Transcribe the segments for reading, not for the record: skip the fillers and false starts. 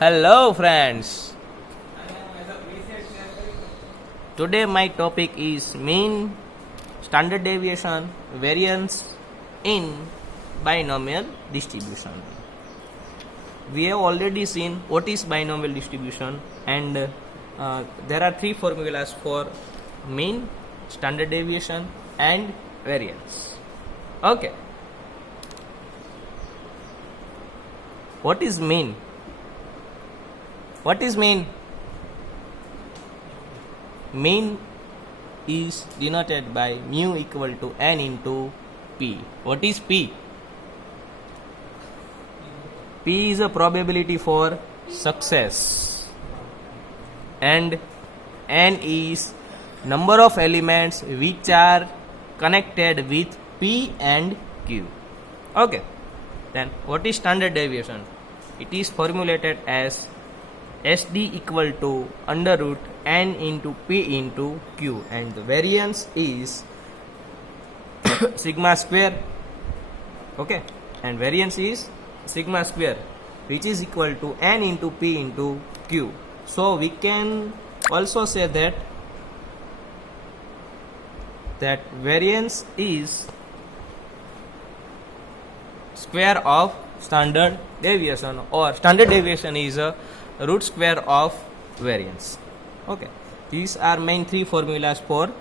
Hello friends. Today my topic is mean, standard deviation, variance in binomial distribution. We have already seen what is binomial distribution, and there are three formulas for mean, standard deviation and variance. Okay. What is mean? What is mean? Mean is denoted by mu equal to n into p. What is p? P is a probability for success, and n is number of elements which are connected with p and q. Okay. Then what is standard deviation? It is formulated as SD equal to under root n into p into q, and the variance is sigma square. Okay, and variance is sigma square, which is equal to n into p into q. So we can also say that variance is square of standard deviation, or standard deviation is a root square of variance. Okay, these are main three formulas for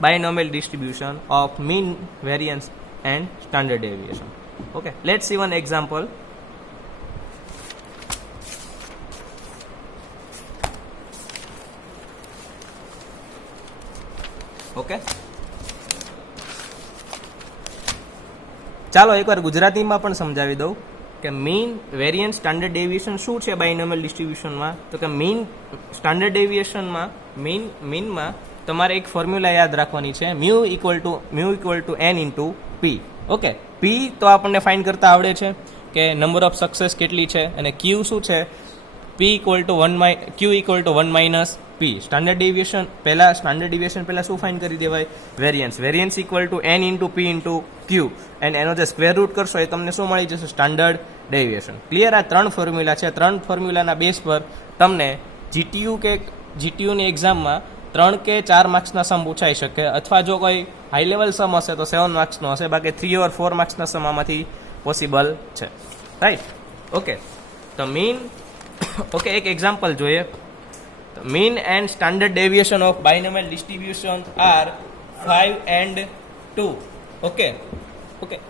binomial distribution of mean, variance and standard deviation. Okay, let's see one example. Okay, ચાલો એકવાર ગુજરાતીમાં પણ સમજાવી દઉં કે mean, variance, standard deviation શું છે બાયનોમિયલ ડિસ્ટ્રીબ્યુશનમાં. તો કે મીન, સ્ટાન્ડર્ડ ડેવિએશનમાં મીનમાં તમારે એક ફોર્મ્યુલા યાદ રાખવાની છે, mu equal to N into P. Okay, P તો આપણને ફાઇન્ડ કરતા આવડે છે કે નંબર ઓફ સક્સેસ કેટલી છે, અને ક્યુ શું છે, P equal to Q equal to 1 minus P. Standard deviation પહેલા શું ફાઇન્ડ કરી દેવાય, variance equal to N into P into Q, and એનો જે સ્ક્વેર રૂટ કરશો એ તમને શું મળી જશે, સ્ટાન્ડર્ડ ડેવિએશન. ક્લિયર? આ ત્રણ ફોર્મ્યુલા છે. ત્રણ ફોર્મ્યુલાના બેઝ પર તમને જીટીયુની એક્ઝામમાં 3 કે 4 માર્ક્સના સમ પૂછાઈ શકે, અથવા જો કોઈ હાઈ લેવલ સમ હશે તો 7 માર્ક્સનો હશે, બાકી 3 ઓર 4 માર્ક્સના સમ આમાંથી પોસિબલ છે. રાઈટ? ઓકે, તો મીન, ઓકે, એક એક્ઝામ્પલ જોઈએ. Mean and standard deviation of binomial distribution are 5 and 2. Okay.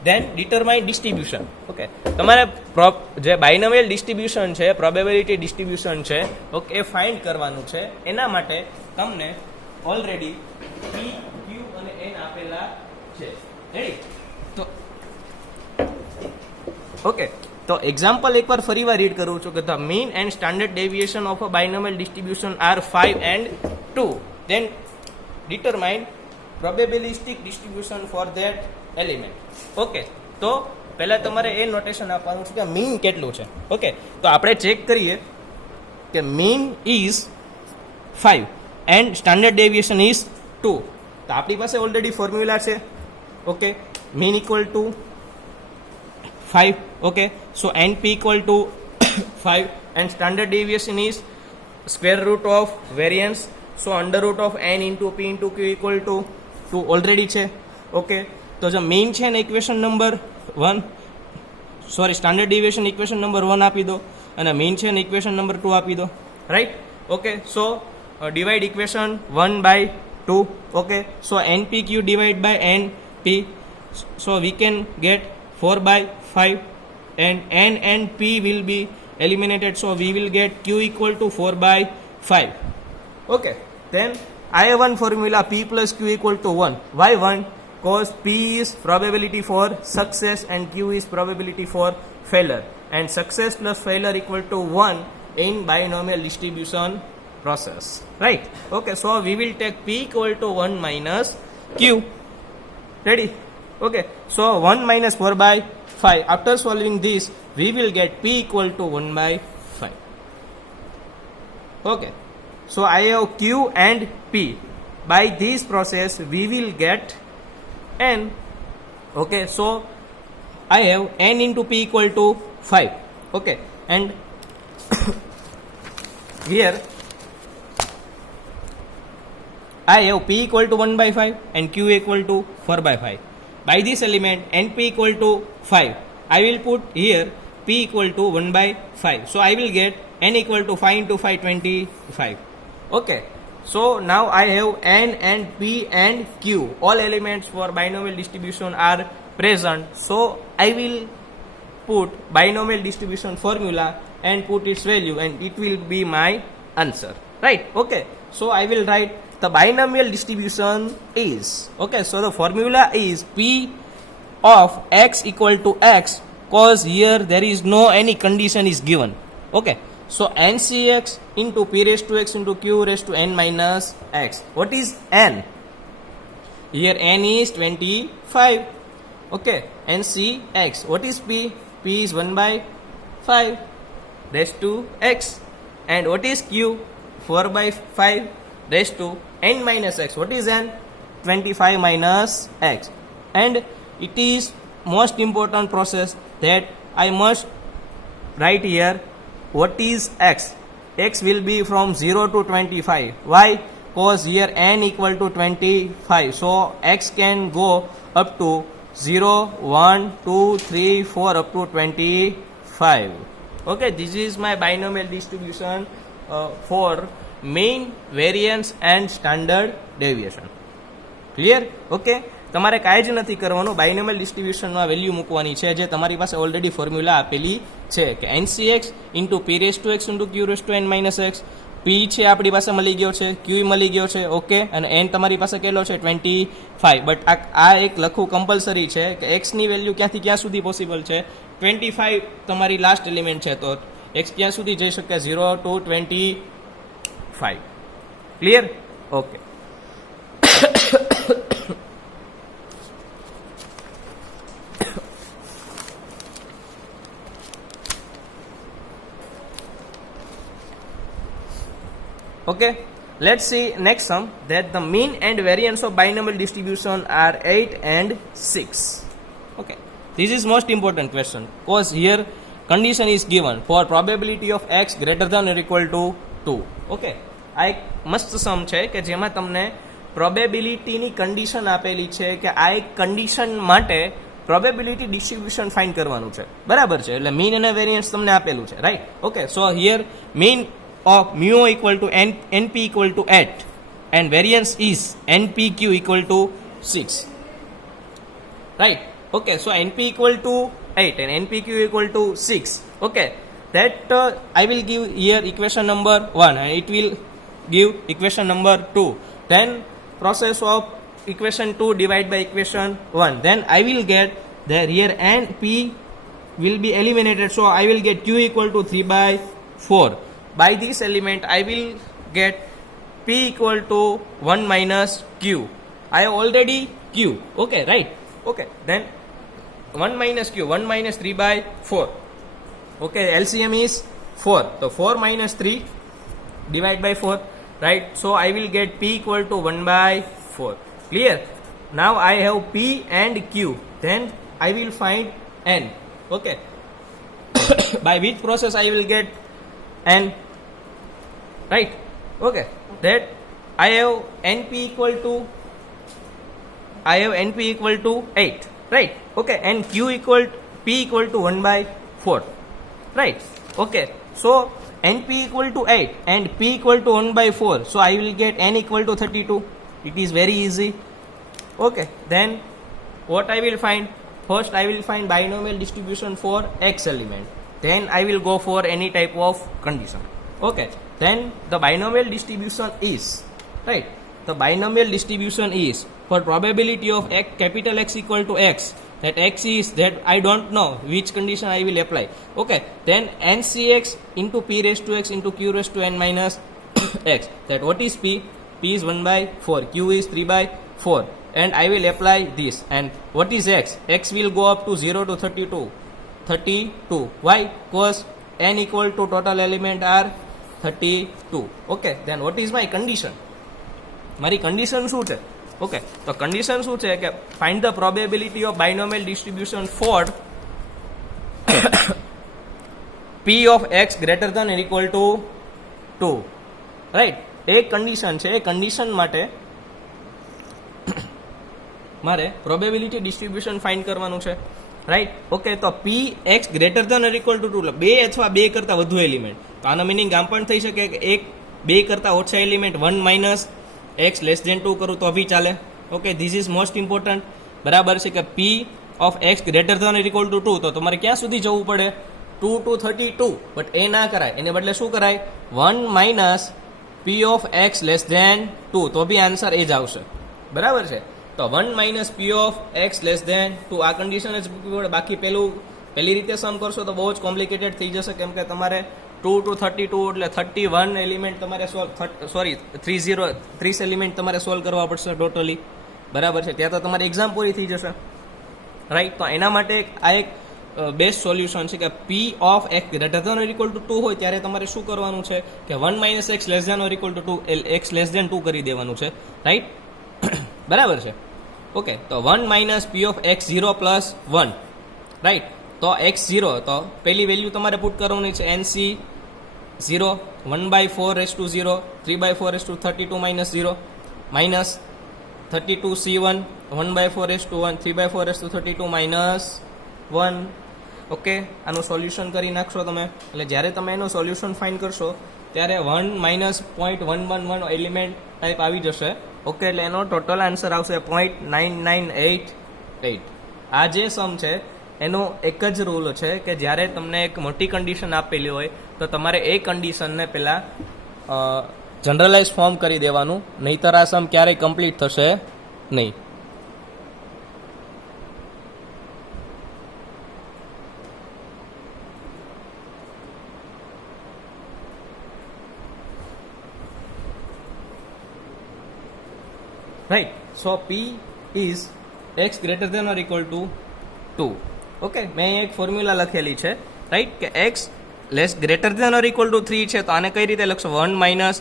Then determine distribution. Okay. તમારે જે બાયનોમિયલ ડિસ્ટ્રીબ્યુશન છે, પ્રોબેબિલિટી ડિસ્ટ્રીબ્યુશન છે, ઓકે, એ ફાઇન્ડ કરવાનું છે. એના માટે તમને ઓલરેડી p, q અને n આપેલા છે. રેડી? તો ઓકે, તો એક્ઝામ્પલ એકવાર ફરીવાર રીડ કરું છું કે the mean and standard deviation of a binomial distribution are 5 and 2. Then determine probabilistic distribution for that element. Okay, તો પહેલા તમારે એ નોટેશન આપવાનું છે કે મીન કેટલું છે. ઓકે, તો આપણે ચેક કરીએ કે mean is 5 and standard deviation is 2. તો આપણી પાસે ઓલરેડી ફોર્મ્યુલા છે. Okay, mean equal to 5. Okay, so np equal to 5 and standard deviation is square root of variance, so under root of n into p into q equal to 2 already છે. Okay, તો જો mean છે ને equation number 1, sorry, standard deviation equation number 1 આપી દો, અને mean છે ને ઇક્વેશન નંબર 2 આપી દો. Right? Okay, so divide equation 1 by 2. Okay, so npq divide by np, so we can get 4 by 5, and n and p will be eliminated, so we will get q equal to 4 by 5. Okay, then I have one formula, p plus q equal to 1. Why 1? Because p is probability for success and q is probability for failure, and success plus failure equal to 1 in binomial distribution process. Right? Okay, so we will take p equal to 1 minus q. Ready? Okay, so 1 minus 4 by 5. After solving this, we will get p equal to 1 by 5. Okay, so I have q and p. By this process, we will get n. Okay, so I have n into p equal to 5. Okay, and here I have p equal to 1 by 5 and q equal to 4 by 5. By this element np equal to 5, I will put here p equal to 1 by 5. So I will get n equal to 5 into 5, 25. Okay. So now I have n and p and q. All elements for binomial distribution are present. So I will put binomial distribution formula and put its value, and it will be my answer. Right? Okay. So I will write the binomial distribution is, okay, so the formula is p of x equal to x, cause here there is no any condition is given. Okay. So ncx into p raised to x into q raised to n minus x. What is n? Here n is 25. Okay. ncx. What is p? P is 1 by 5 raised to x. And what is q? 4 by 5 raised to n minus x. What is n? 25 minus x. And it is most important process that I must write here. What is x? X will be from 0 to 25. Why? Because here n equal to 25. So x can go up to 0, 1, 2, 3, 4 up to 25. Okay, this is my binomial distribution for mean, variance and standard deviation. Clear? Okay. તમારે કાંઈ જ નથી કરવાનું, બાયનોમિયલ ડિસ્ટ્રીબ્યુશનમાં value મૂકવાની છે જે તમારી પાસે ઓલરેડી ફોર્મ્યુલા આપેલી છે કે N C X into P raise to X into Q raise to N minus X. P છે આપણી પાસે મળી ગયો છે, ક્યુ મળી ગયો છે. ઓકે. અને એન તમારી પાસે કેટલો છે? 25. બટ આ એક લખવું કમ્પલસરી છે કે એક્સની વેલ્યુ ક્યાંથી ક્યાં સુધી પોસિબલ છે? 25 તમારી લાસ્ટ એલિમેન્ટ છે, તો એક્સ ક્યાં સુધી જઈ શકે? 0 to 25. Clear? Okay. Okay, let's see next sum, that the mean and variance of binomial distribution are 8 and 6. Okay, this is most important question because here condition is given for probability of x greater than or equal to 2. Okay, આ એક મસ્ત સમ છે કે જેમાં તમને પ્રોબેબિલિટીની condition આપેલી છે કે આ એક કન્ડિશન માટે પ્રોબેબિલિટી ડિસ્ટ્રીબ્યુશન ફાઇન્ડ કરવાનું છે. બરાબર છે? એટલે મીન અને વેરિયન્સ તમને આપેલું છે. Right? Okay. So here mean of mu equal to np equal to 8 and variance is npq equal to 6. Right? Okay, so np equal to 8 and npq equal to 6. Okay, that I will give here equation number 1 and it will give equation number 2. Then process of equation 2 divided by equation 1. Then I will get that here np will be eliminated, so I will get q equal to 3 by 4. By this element I will get p equal to 1 minus q. I have already q. Okay, right? Okay, then 1 minus q, 1 minus 3 by 4. Okay, LCM is 4. So 4 minus 3 divided by 4. Right? So I will get p equal to 1 by 4. Clear? Now I have p and q. Then I will find n. Okay. By which process I will get n? Right? Okay. That I have np equal to 8. Right? Okay. And q equal p equal to 1 by 4. Right? Okay. So np equal to 8 and p equal to 1 by 4. So I will get n equal to 32. It is very easy. Okay. Then what I will find? First I will find binomial distribution for x element. Then I will go for any type of condition. Okay. Then the binomial distribution is, right? The binomial distribution is for probability of x, capital X equal to x. That x is that I don't know which condition I will apply. Okay. Then ncx into p raised to x into q raised to n minus x. That what is p? P is 1 by 4. Q is 3 by 4. And I will apply this. And what is x? X will go up to 0 to 32. 32. Why? Because n equal to total element are 32. Okay, then what is my condition? મારી condition શું છે? Okay, તો condition શું છે કે find the probability of binomial distribution for p P of X greater than or equal to 2, right. એક condition છે, એ કન્ડિશન માટે મારે પ્રોબેબિલિટી ડિસ્ટ્રીબ્યુશન ફાઇન્ડ કરવાનું છે, રાઈટ. ઓકે, તો P X greater than or equal to 2, બે અથવા બે કરતાં વધુ એલિમેન્ટ. તો આનો મિનિંગ આમ પણ થઈ શકે કે એક બે કરતાં ઓછા element 1 minus X less than 2 કરું તો બી ચાલે. Okay, this is most important. બરાબર છે કે P of X greater than or equal to 2, તો તમારે ક્યાં સુધી જવું પડે? 2 to 32, બટ એ ના કરાય. એને બદલે શું કરાય? 1 minus P of X less than 2, તો બી આન્સર એ જ આવશે. બરાબર છે. તો 1 minus P of X less than 2 આ કન્ડિશન જ મૂકવી પડે. બાકી પહેલી રીતે સમ કરશો તો બહુ જ કોમ્પ્લિકેટેડ થઈ જશે, કેમ કે તમારે 2 to 32 એટલે 31 એલિમેન્ટ તમારે 30 એલિમેન્ટ તમારે સોલ્વ કરવા પડશે ટોટલી. બરાબર છે. ત્યાં તો તમારી એક્ઝામ પૂરી થઈ જશે, રાઈટ. તો એના માટે આ એક બેસ્ટ સોલ્યુશન છે કે P of X greater than or equal to 2 હોય ત્યારે તમારે શું કરવાનું છે કે 1 minus X less than or equal to 2, X less than 2 કરી દેવાનું છે, રાઈટ. બરાબર છે. ઓકે, તો 1 minus P of x 0 plus 1, right. તો એક્સ 0, તો પહેલી વેલ્યુ તમારે પુટ કરવાની છે NC 0, 1/4/0, 3/4/32 minus 0, minus 32c1, 1/4/1, 3/4/32 minus 1. Okay, આનું સોલ્યુશન કરી નાખશો તમે. એટલે જ્યારે તમે એનું સોલ્યુશન ફાઇન્ડ કરશો ત્યારે 1 માઇનસ 0.111 એલિમેન્ટ ટાઈપ આવી જશે. ઓકે, એટલે એનો ટોટલ આન્સર આવશે 0.9988. આ જે સમ છે એનો એક જ રૂલ છે કે જ્યારે તમને એક મોટી કન્ડિશન આપેલી હોય તો તમારે એ કન્ડિશનને પહેલાં જનરલાઇઝ ફોર્મ કરી દેવાનું, નહીંતર આ સમ ક્યારેય કમ્પ્લીટ થશે નહીં. Right. So P is X greater than or equal to 2. Okay, મેં અહીંયા એક ફોર્મ્યુલા લખેલી છે, રાઈટ, કે X less greater than or equal to 3 છે, તો આને કઈ રીતે લખશો? 1 minus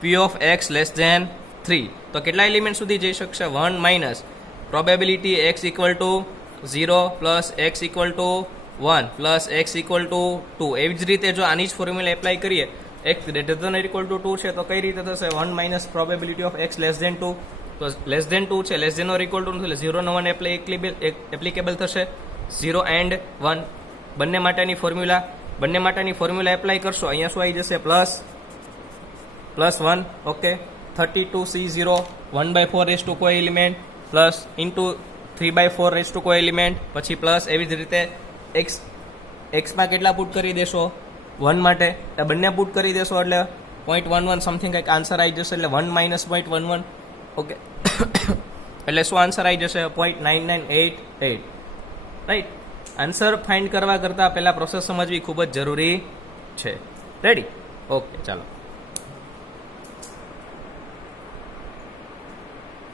P of X less than 3. તો કેટલા એલિમેન્ટ સુધી જઈ શકશે? 1 minus probability X equal to 0 plus X equal to 1 plus X equal to 2. એવી જ રીતે જો આની જ ફોર્મ્યુલા એપ્લાય કરીએ, X greater than or equal to 2 છે, તો કઈ રીતે થશે? 1 minus probability of X less than 2, તો લેસ ધેન 2 છે, less than or equal to એટલે 0 ને 1 એપ્લિકેબલ થશે. 0 એન્ડ 1 બંને માટેની ફોર્મ્યુલા એપ્લાય કરશો. અહીંયા શું આવી જશે? પ્લસ 1. ઓકે, 32c0, 1/4 કોઈ એલિમેન્ટ, પ્લસ ઇન્ટુ 3/4 કોઈ એલિમેન્ટ, પછી પ્લસ એવી જ રીતે એક્સમાં કેટલા પુટ કરી દેશો? 1 માટે બંને પુટ કરી દેશો એટલે 0.11 સમથિંગ કંઈક આન્સર આવી જશે. એટલે 1 માઇનસ 0.11. ઓકે, એટલે શું આન્સર આવી જશે? 0.9988. રાઈટ. આન્સર ફાઇન્ડ કરવા કરતાં પહેલાં પ્રોસેસ સમજવી ખૂબ જ જરૂરી છે. રેડી? ઓકે, ચાલો.